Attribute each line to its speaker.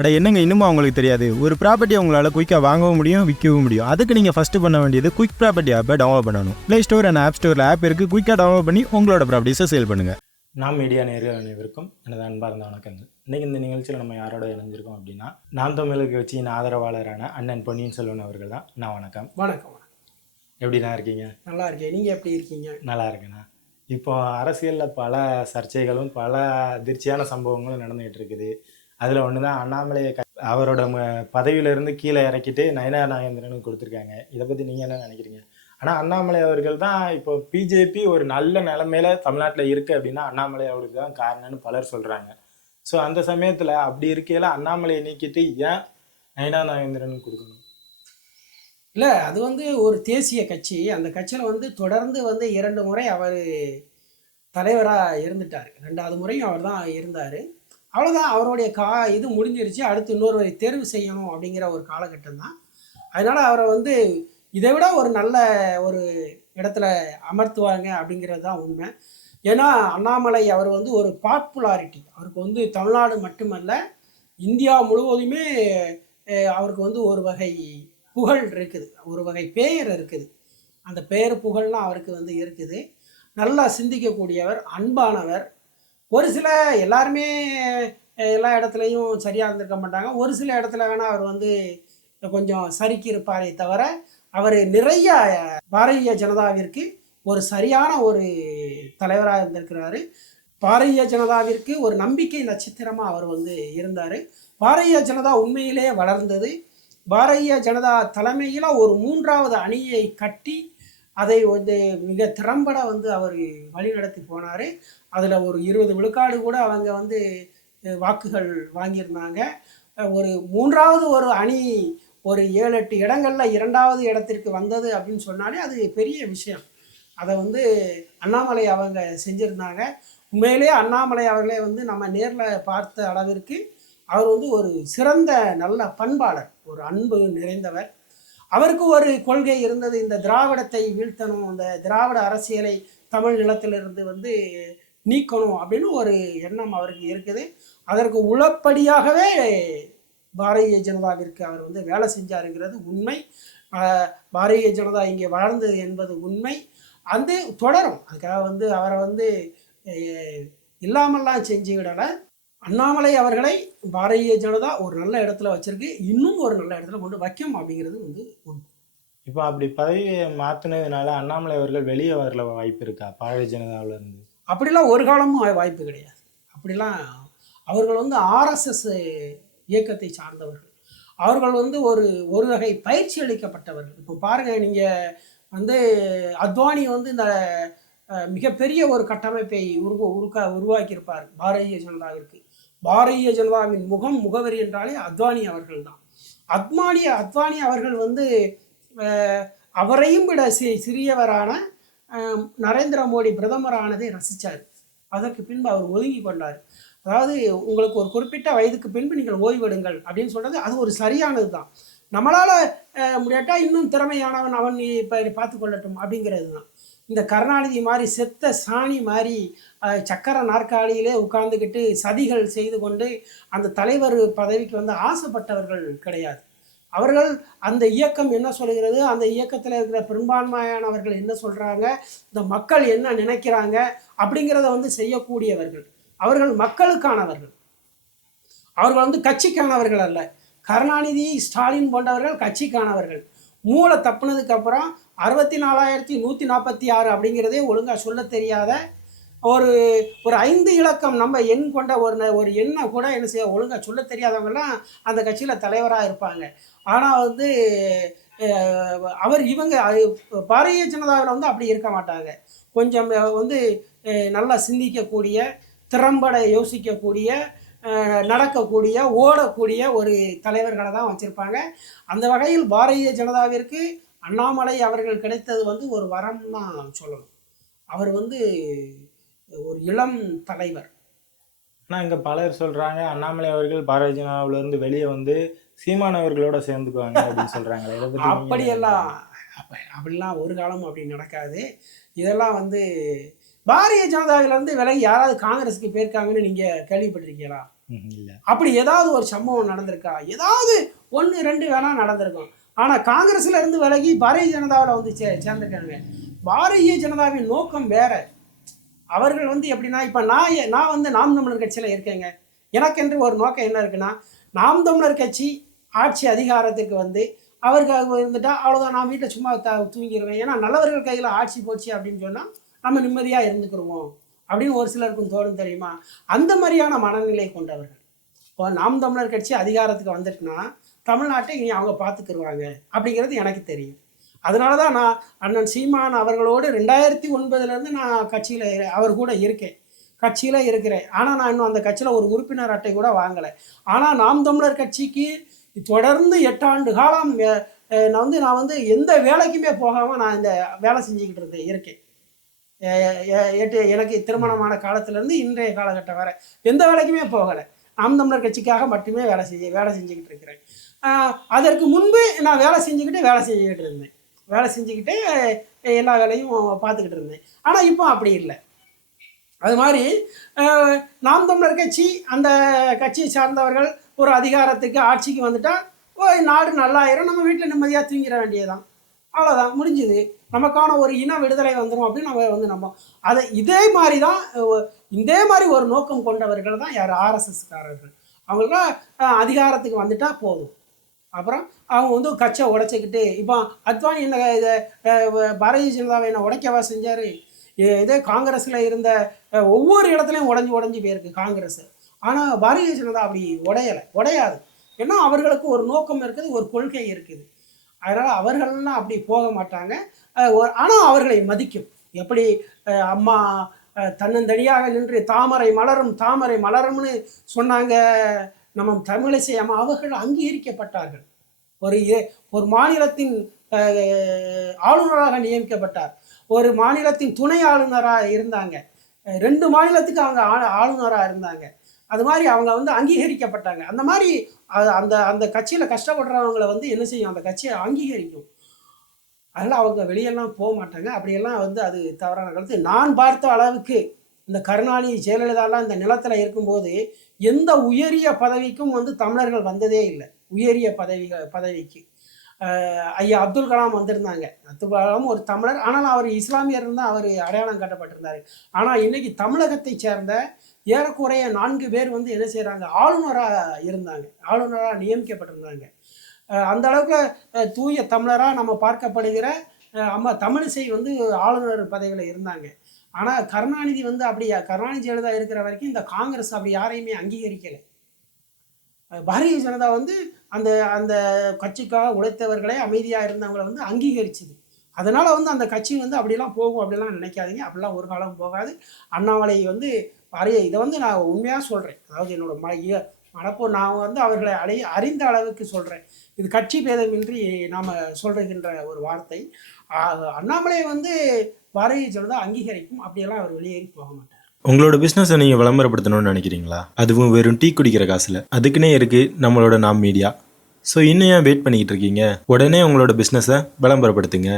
Speaker 1: அட என்னங்க இன்னுமா உங்களுக்கு தெரியாது? ஒரு ப்ராப்பர்ட்டி உங்களால் குயிக்காக வாங்கவும் முடியும் விற்கவும் முடியும். அதுக்கு நீங்கள் ஃபஸ்ட்டு பண்ண வேண்டியது குயிக் ப்ராப்பர்ட்டி ஆப்பை டவுன்லோட் பண்ணணும். ப்ளே ஸ்டோர் அண்ட் ஆப் ஸ்டோரில் ஆப் இருக்குது குயிக்காக டவுன்லோட் பண்ணி உங்களோட ப்ராப்பர்ட்டிஸை சேல் பண்ணுங்கள்
Speaker 2: நாம் மீடியா நேர்கள் அனைவருக்கும் எனது அன்பார்ந்த வணக்கங்கள். இன்றைக்கி இந்த நிகழ்ச்சியில் நம்ம யாரோட இணைஞ்சிருக்கோம் அப்படின்னா நாம் தமிழர் கட்சியின் ஆதரவாளரான அண்ணன் பொன்னியின் செல்வன் அவர்கள் தான். நான் வணக்கம்.
Speaker 3: வணக்கம். வணக்கம்
Speaker 2: எப்படிண்ணா இருக்கீங்க?
Speaker 3: நல்லா இருக்கேன். நீங்கள் எப்படி இருக்கீங்க?
Speaker 2: நல்லா இருக்கேண்ணா. இப்போ அரசியலில் பல சர்ச்சைகளும் பல அதிர்ச்சியான சம்பவங்களும் நடந்துகிட்டு இருக்குது. அதில் ஒன்று தான் அண்ணாமலையை க அவரோட பதவியிலிருந்து பதவியிலேருந்து கீழே இறக்கிட்டு நயனா நாகேந்திரனுக்கு கொடுத்துருக்காங்க. இதை பற்றி நீங்கள் என்ன நினைக்கிறீங்க? ஆனால் அண்ணாமலை அவர்கள் தான் இப்போ பிஜேபி ஒரு நல்ல நிலைமையில தமிழ்நாட்டில் இருக்குது அப்படின்னா அண்ணாமலை அவருக்கு தான் காரணம்னு பலர் சொல்கிறாங்க ஸோ அந்த சமயத்தில் அப்படி இருக்கையில் அண்ணாமலையை நீக்கிட்டு ஏன் நயனா நாகேந்திரனுக்கு கொடுக்கணும்?
Speaker 3: இல்லை அது வந்து ஒரு தேசிய கட்சி. அந்த கட்சியில் வந்து தொடர்ந்து வந்து இரண்டு முறை அவர் தலைவராக இருந்துட்டார். ரெண்டாவது முறையும் அவர் தான் இருந்தார். அவ்வளோதான் அவருடைய கா இது முடிஞ்சிருச்சு. அடுத்து இன்னொருவரை தேர்வு செய்யணும் அப்படிங்கிற ஒரு காலகட்டம் தான் அதனால் அவரை வந்து இதை விட ஒரு நல்ல ஒரு இடத்துல அமர்த்துவாங்க அப்படிங்கிறது தான் உண்மை. ஏன்னா அண்ணாமலை அவர் வந்து ஒரு பாப்புலாரிட்டி அவருக்கு வந்து தமிழ்நாடு மட்டுமல்ல இந்தியா முழுவதுமே அவருக்கு வந்து ஒரு வகை புகழ் இருக்குது. ஒரு வகை பெயர் இருக்குது. அந்த பெயர் புகழ்லாம் அவருக்கு வந்து இருக்குது. நல்லா சிந்திக்கக்கூடியவர் அன்பானவர். ஒரு சில எல்லாருமே எல்லா இடத்துலையும் சரியாக இருந்திருக்க மாட்டாங்க. ஒரு சில இடத்துல வேணால் அவர் வந்து கொஞ்சம் சறுக்கி இருப்பாரே தவிர அவர் நிறைய பாரதிய ஜனதாவிற்கு ஒரு சரியான ஒரு தலைவராக இருந்திருக்கிறாரு. பாரதிய ஜனதாவிற்கு ஒரு நம்பிக்கை நட்சத்திரமாக அவர் வந்து இருந்தார். பாரதிய ஜனதா உண்மையிலே வளர்ந்தது. பாரதிய ஜனதா தலைமையில் ஒரு மூன்றாவது அணியை கட்டி அதை வந்து மிக திறம்பட வந்து அவர் வழிநடத்தி போனார். அதில் ஒரு இருபது விழுக்காடு கூட அவங்க வந்து வாக்குகள் வாங்கியிருந்தாங்க. ஒரு மூன்றாவது ஒரு அணி ஒரு ஏழு எட்டு இடங்களில் இரண்டாவது இடத்திற்கு வந்தது அப்படின்னு சொன்னாலே அது பெரிய விஷயம். அதை வந்து அண்ணாமலை அவங்க செஞ்சுருந்தாங்க. உண்மையிலேயே அண்ணாமலை அவர்களே வந்து நம்ம நேரில் பார்த்த அளவிற்கு அவர் வந்து ஒரு சிறந்த நல்ல பண்பாளர். ஒரு அன்பு நிறைந்தவர். அவருக்கு ஒரு கொள்கை இருந்தது இந்த திராவிடத்தை வீழ்த்தணும் அந்த திராவிட அரசியலை தமிழ் நிலத்திலிருந்து வந்து நீக்கணும் அப்படின்னு ஒரு எண்ணம் அவருக்கு இருக்குது. அதற்கு உளப்படியாகவே பாரதிய ஜனதாவிற்கு அவர் வந்து வேலை செஞ்சாருங்கிறது உண்மை. பாரதிய ஜனதா இங்கே வளர்ந்தது என்பது உண்மை. அது தொடரும். அதுக்காக வந்து அவரை வந்து இல்லாமல்லாம் செஞ்சுக்கிடலை அண்ணாமலை அவர்களை பாரதிய ஜனதா ஒரு நல்ல இடத்துல வச்சிருக்கு. இன்னும் ஒரு நல்ல இடத்துல கொண்டு வைக்கும் அப்படிங்கிறது வந்து உண்மை.
Speaker 2: இப்போ அப்படி பதவியை மாற்றினதுனால அண்ணாமலை அவர்கள் வெளியே வரல வாய்ப்பு இருக்கா? பாரதிய ஜனதாவுல இருந்து.
Speaker 3: அப்படிலாம் ஒரு காலமும் வாய்ப்பு கிடையாது. அப்படிலாம் அவர்கள் வந்து ஆர்எஸ்எஸ் இயக்கத்தை சார்ந்தவர்கள். அவர்கள் வந்து ஒரு ஒரு வகை பயிற்சி அளிக்கப்பட்டவர்கள். இப்போ பாருங்க நீங்க வந்து அத்வானி வந்து இந்த மிகப்பெரிய ஒரு கட்டமைப்பை உருவ உருக்கா உருவாக்கியிருப்பார் பாரதிய ஜனதாவிற்கு. பாரதிய ஜனதாவின் முகம் முகவரி என்றாலே அத்வானி அவர்கள் தான் அத்மானி அத்வானி அவர்கள் வந்து அவரையும் விட சி சிறியவரான நரேந்திர மோடி பிரதமரானதை ரசித்தார் அதற்கு பின்பு அவர் ஒதுங்கி கொண்டார். அதாவது உங்களுக்கு ஒரு குறிப்பிட்ட வயதுக்கு பின்பு நீங்கள் ஓய்வெடுங்கள் அப்படின்னு சொல்கிறது அது ஒரு சரியானது தான் நம்மளால் முடியாட்டா இன்னும் திறமையானவன் அவன் இப்போ பார்த்து கொள்ளட்டும் அப்படிங்கிறது தான் இந்த கருணாநிதி மாதிரி செத்த சாணி மாதிரி சக்கர நாற்காலியிலே உட்கார்ந்துக்கிட்டு சதிகள் செய்து கொண்டு அந்த தலைவர் பதவிக்கு வந்து ஆசைப்பட்டவர்கள் கிடையாது. அவர்கள் அந்த இயக்கம் என்ன சொல்கிறது அந்த இயக்கத்தில் இருக்கிற பெரும்பான்மையானவர்கள் என்ன சொல்கிறாங்க இந்த மக்கள் என்ன நினைக்கிறாங்க? அப்படிங்கிறத வந்து செய்யக்கூடியவர்கள். அவர்கள் மக்களுக்கானவர்கள். அவர்கள் வந்து கட்சிக்கானவர்கள் அல்ல. கருணாநிதி ஸ்டாலின் போன்றவர்கள் கட்சிக்கானவர்கள். மூளை தப்புனதுக்கு அப்புறம் அறுபத்தி நாலாயிரத்தி நூற்றி நாற்பத்தி ஆறு அப்படிங்கிறதே ஒழுங்காக சொல்ல தெரியாத ஒரு ஒரு ஐந்து இலக்கம் நம்ம எண் கொண்ட ஒரு ஒரு எண்ணை கூட என்ன செய்ய ஒழுங்காக சொல்ல தெரியாதவங்கலாம் அந்த கட்சியில் தலைவராக இருப்பாங்க. ஆனால் வந்து அவர் இவங்க பாரதிய ஜனதாவில் வந்து அப்படி இருக்க மாட்டாங்க. கொஞ்சம் வந்து நல்லா சிந்திக்கக்கூடிய திறம்பட யோசிக்கக்கூடிய நடக்கக்கூடிய ஓடக்கூடிய ஒரு தலைவர்களை தான் வச்சுருப்பாங்க. அந்த வகையில் பாரதிய ஜனதாவிற்கு அண்ணாமலை அவர்கள் கிடைத்தது வந்து ஒரு வரம் தான் சொல்லணும். அவர் வந்து ஒரு இளம் தலைவர்.
Speaker 2: ஆனால் இங்கே பலர் சொல்கிறாங்க அண்ணாமலை அவர்கள் பாரதிய ஜனதாவுல இருந்து வெளியே வந்து சீமான் அவர்களோட சேர்ந்துக்குவாங்க அப்படின்னு என்ன
Speaker 3: அப்படியெல்லாம் அப்ப- அப்படிலாம் ஒரு காலமும் அப்படி நடக்காது. இதெல்லாம் வந்து பாரதிய ஜனதாவிலேருந்து விலகி யாராவது காங்கிரஸுக்கு போயிருக்காங்கன்னு நீங்கள் கேள்விப்பட்டிருக்கீங்களா? அப்படி ஏதாவது ஒரு சம்பவம் நடந்திருக்கா? ஏதாவது ஒன்று ரெண்டு வேணா நடந்திருக்கும். ஆனால் காங்கிரஸ்ல இருந்து விலகி பாரதிய ஜனதாவில் வந்து சே சேர்ந்துருக்காங்க பாரதிய ஜனதாவின் நோக்கம் வேற. அவர்கள் வந்து எப்படின்னா இப்போ நான் நான் வந்து நாம் தமிழர் கட்சியில் இருக்கேங்க. எனக்கென்று ஒரு நோக்கம் என்ன இருக்குன்னா நாம் தமிழர் கட்சி ஆட்சி அதிகாரத்துக்கு வந்து அவருக்கு இருந்துட்டா அவ்வளோதான் நான் வீட்டில் சும்மா த தூங்கிடுவேன் ஏன்னா நல்லவர்கள் கையில் ஆட்சி போச்சு அப்படின்னு சொன்னால் நம்ம நிம்மதியாக இருந்துக்கிருவோம் அப்படின்னு ஒரு சிலருக்கும் தோணும் தெரியுமா? அந்த மாதிரியான மனநிலை கொண்டவர்கள். இப்போ நாம் தமிழர் கட்சி அதிகாரத்துக்கு வந்துட்டுனா தமிழ்நாட்டை இனி அவங்க பார்த்துக்கிடுவாங்க அப்படிங்கிறது எனக்கு தெரியும். அதனால தான் நான் அண்ணன் சீமான் அவர்களோடு ரெண்டாயிரத்தி ஒன்பதுலேருந்து நான் கட்சியில் அவர் கூட இருக்கேன். கட்சியில் இருக்கிறேன். ஆனால் நான் இன்னும் அந்த கட்சியில் ஒரு உறுப்பினர் அட்டை கூட வாங்கலை. ஆனால் நாம் தமிழர் கட்சிக்கு தொடர்ந்து எட்டாண்டு காலம் நான் வந்து நான் வந்து எந்த வேலைக்குமே போகாமல் நான் இந்த வேலை செஞ்சுக்கிட்டு இருந்தேன் இருக்கேன். எனக்கு திருமணமான காலத்துலேருந்து இன்றைய காலகட்டம் வரை எந்த வேலைக்குமே போகலை. நாம் தமிழர் கட்சிக்காக மட்டுமே வேலை செஞ்சு வேலை செஞ்சுக்கிட்டு இருக்கிறேன். அதற்கு முன்பு நான் வேலை செஞ்சுக்கிட்டு வேலை செஞ்சுக்கிட்டு இருந்தேன். வேலை செஞ்சுக்கிட்டு எல்லா வேலையும் பார்த்துக்கிட்டு இருந்தேன். ஆனால் இப்போ அப்படி இல்லை. அது மாதிரி நாம் தமிழர் கட்சி அந்த கட்சியை சார்ந்தவர்கள் ஒரு அதிகாரத்துக்கு ஆட்சிக்கு வந்துட்டால் ஓ நாடு நல்லாயிரும் நம்ம வீட்டில் நிம்மதியாக தூங்கிட வேண்டியதுதான். அவ்வளோதான் முடிஞ்சுது. நமக்கான ஒரு இன விடுதலை வந்துடும் அப்படின்னு நம்ம வந்து நம்ம அதை இதே மாதிரி தான் இதே மாதிரி ஒரு நோக்கம் கொண்டவர்கள் தான் யார்? ஆர்எஸ்எஸ்காரர்கள் அவங்களாம் அதிகாரத்துக்கு வந்துட்டால் போதும். அப்புறம் அவங்க வந்து கச்சை உடைச்சிக்கிட்டு இப்போ அத்வானி என்ன இதை பாரதிய ஜனதாவை என்ன உடைக்கவா செஞ்சார்? இதே காங்கிரஸில் இருந்த ஒவ்வொரு இடத்துலையும் உடஞ்சி உடஞ்சி போயிருக்கு காங்கிரஸ். ஆனால் பாரதிய ஜனதா அப்படி உடையலை உடையாது. ஏன்னா அவர்களுக்கு ஒரு நோக்கம் இருக்குது ஒரு கொள்கை இருக்குது. அதனால் அவர்கள்லாம் அப்படி போக மாட்டாங்க. ஆனால் அவர்களை மதிக்கும். எப்படி அம்மா தன்னந்தனியாக நின்று தாமரை மலரும் தாமரை மலரும்னு சொன்னாங்க நம்ம தமிழிசை அம்மா அவர்கள் அங்கீகரிக்கப்பட்டார்கள். ஒரு ஏ- ஒரு மாநிலத்தின் ஆளுநராக நியமிக்கப்பட்டார். ஒரு மாநிலத்தின் துணை ஆளுநராக இருந்தாங்க. ரெண்டு மாநிலத்துக்கு அவங்க ஆளு- ஆளுநராக இருந்தாங்க. அது மாதிரி அவங்க வந்து அங்கீகரிக்கப்பட்டாங்க. அந்த மாதிரி அந்த அந்த கட்சியில் கஷ்டப்படுறவங்களை வந்து என்ன செய்யும்? அந்த கட்சியை அங்கீகரிக்கும். அதனால் அவங்க வெளியெல்லாம் போக மாட்டாங்க. அப்படியெல்லாம் வந்து அது தவறான கருத்து. நான் பார்த்த அளவுக்கு இந்த கருணாநிதி ஜெயலலிதாலாம் இந்த நிலத்தில் இருக்கும்போது எந்த உயரிய பதவிக்கும் வந்து தமிழர்கள் வந்ததே இல்லை. உயரிய பதவி பதவிக்கு. ஐயா அப்துல் கலாம் வந்திருந்தாங்க. அப்துல் கலாம் ஒரு தமிழர். ஆனால் அவர் இஸ்லாமியர் தான் அவர் அடையாளம் காட்டப்பட்டிருந்தார். ஆனால் இன்றைக்கி தமிழகத்தை சேர்ந்த ஏறக்குறைய நான்கு பேர் வந்து என்ன செய்கிறாங்க ஆளுநராக இருந்தாங்க. ஆளுநராக நியமிக்கப்பட்டிருந்தாங்க. அந்த அளவுக்கு தூய தமிழராக நம்ம பார்க்கப்படுகிற அம்மா தமிழிசை வந்து ஆளுநர் பதவியில் இருந்தாங்க. ஆனால் கருணாநிதி வந்து அப்படி கருணாநிதி ஜெயலலிதா இருக்கிற வரைக்கும் இந்த காங்கிரஸ் அப்படி யாரையுமே அங்கீகரிக்கலை. பாரதிய ஜனதா வந்து அந்த அந்த கட்சிக்காக உழைத்தவர்களே அமைதியாக இருந்தவங்களை வந்து அங்கீகரிச்சுது. அதனால் வந்து அந்த கட்சி வந்து அப்படிலாம் போகும் அப்படிலாம் நினைக்காதீங்க. அப்படிலாம் ஒரு காலம் போகாது. அண்ணாமலை வந்து பாரதிய இதை வந்து நான் உண்மையாக சொல்கிறேன் அதாவது என்னோட ம மனப்போ நான் வந்து அவர்களை அடை அறிந்த அளவுக்கு சொல்கிறேன் இது கட்சி பேதமின்றி நாம் சொல்கின்ற ஒரு வார்த்தை. அண்ணாமலையை அண்ணாமலை வந்து பாரதிய ஜனதா அங்கீகரிக்கும் அப்படியெல்லாம் அவர் வெளியேறி போக மாட்டார்.
Speaker 1: உங்களோட பிஸ்னஸை நீங்கள் விளம்பரப்படுத்தணும்னு நினைக்கிறீங்களா? அதுவும் வெறும் டீ குடிக்கிற காசில். அதுக்குன்னே இருக்குது நம்மளோட நாம் மீடியா ஸோ இன்னும் ஏன் வெயிட் பண்ணிக்கிட்டு இருக்கீங்க? உடனே உங்களோட பிஸ்னஸை விளம்பரப்படுத்துங்க.